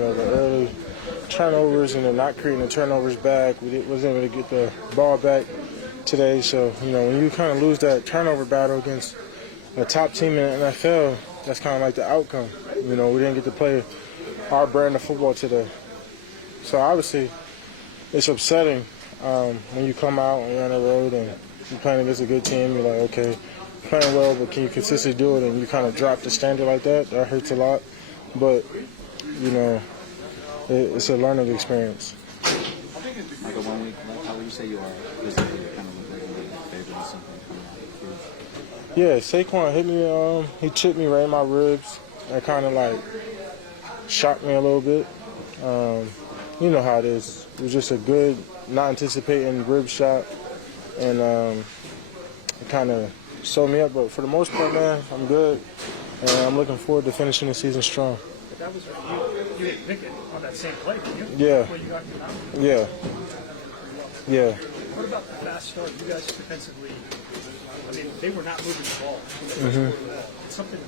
the early turnovers and then not creating the turnovers back. We wasn't able to get the ball back today. So, when you kind of lose that turnover battle against a top team in the NFL, that's kind of like the outcome. We didn't get to play our brand of football today. So, obviously, it's upsetting when you come out and you're on the road and you're playing against a good team. You're like, okay, playing well, but can you consistently do it? And you kind of drop the standard like that. That hurts a lot. But, it's a learning experience. Michael, 1 week, how would you say you are physically? You kind of look like a little bit favored or something coming out of the Yeah, Saquon hit me. He chipped me right in my ribs. That kind of like shocked me a little bit. You know how it is. It was just a good, not anticipating rib shot, and it kind of sewed me up. But for the most part, man, I'm good, and I'm looking forward to finishing the season strong. But that was you hit Pickett on that same play, didn't you? Yeah. Before you got out. Yeah. Yeah. What about the fast start? You guys defensively, I mean, they were not moving the ball. Did something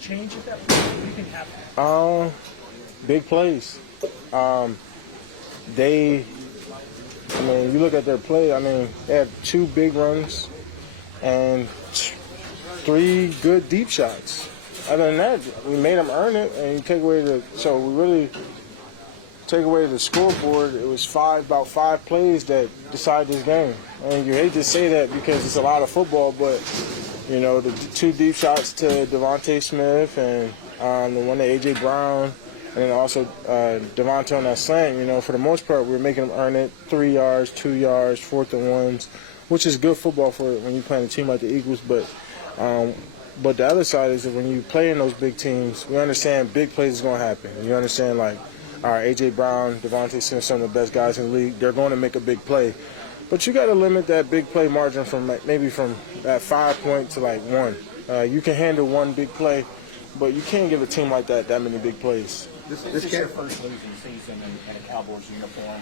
change at that point? What do you think happened? Big plays. You look at their play, they had 2 big runs and 3 good deep shots. Other than that, we made them earn it, and you take away the scoreboard. It was about 5 plays that decided this game. And you hate to say that because it's a lot of football, but the 2 deep shots to Devontae Smith and the one to A.J. Brown, and then also Devontae on that slant. For the most part, we were making them earn it. 3 yards, 2 yards, 4th and 1s, which is good football for when you're playing a team like the Eagles. But the other side is that when you play in those big teams, we understand big plays is going to happen. You understand, all right, A.J. Brown, Devontae Smith, some of the best guys in the league, they're going to make a big play. But you got to limit that big play margin from maybe from that 5 point to 1. You can handle 1 big play, but you can't give a team like that many big plays. This is your first losing season in a Cowboys uniform.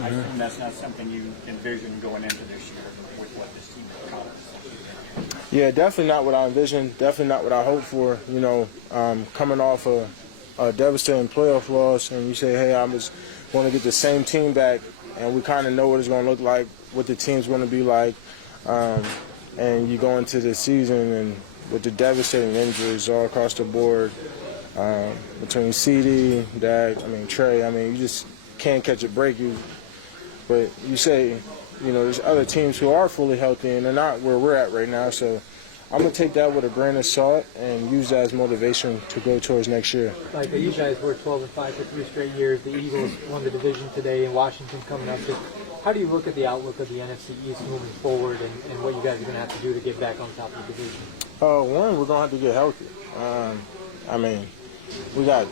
I assume that's not something you envisioned going into this year with what this team accomplished. Yeah, definitely not what I envisioned. Definitely not what I hoped for. Coming off a devastating playoff loss, and you say, hey, I'm just going to get the same team back, and we kind of know what it's going to look like, what the team's going to be like, and you go into the season and with the devastating injuries all across the board, between CD, Dak, Trey, you just can't catch a break. But you say, there's other teams who are fully healthy, and they're not where we're at right now. So I'm going to take that with a grain of salt and use that as motivation to go towards next year. Like you guys were 12-5 for 3 straight years. The Eagles won the division today, and Washington coming up. So how do you look at the outlook of the NFC East moving forward, and what you guys are going to have to do to get back on top of the division? One, we're going to have to get healthy. We got,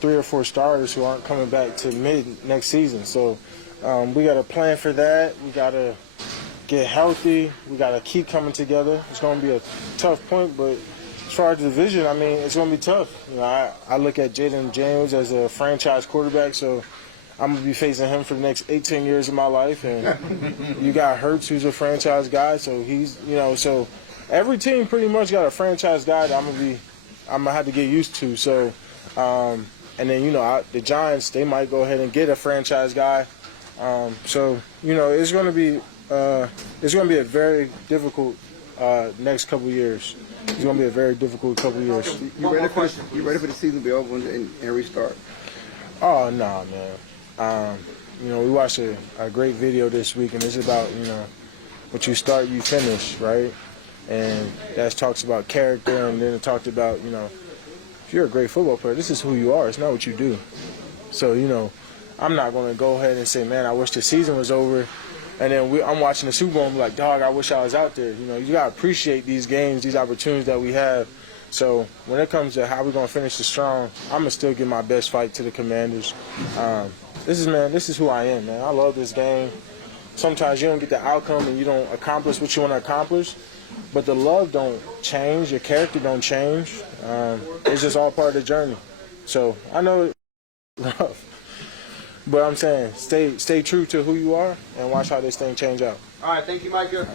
3 or 4 starters who aren't coming back to mid next season. So we got to plan for that. We got to get healthy. We got to keep coming together. It's going to be a tough point, but as far as the division, it's going to be tough. I look at Jayden James as a franchise quarterback, so I'm going to be facing him for the next 18 years of my life. And you got Hurts, who's a franchise guy, so he's, so every team pretty much got a franchise guy that I'm going to have to get used to. So, and then, the Giants, they might go ahead and get a franchise guy. So, it's going to be a very difficult next couple of years. It's going to be a very difficult couple of years. You ready for the season to be over and restart? Oh, no, man. We watched a great video this week, and it's about, what you start, you finish, right? And that talks about character, and then it talked about, if you're a great football player, this is who you are. It's not what you do. So, I'm not going to go ahead and say, man, I wish the season was over. And then I'm watching the Super Bowl and be like, dog, I wish I was out there. You got to appreciate these games, these opportunities that we have. So when it comes to how we're going to finish the strong, I'm going to still give my best fight to the Commanders. This is who I am, man. I love this game. Sometimes you don't get the outcome and you don't accomplish what you want to accomplish. But the love don't change. Your character don't change. It's just all part of the journey. So I know it's rough. But I'm saying stay true to who you are and watch how this thing change out. All right, thank you, Micah.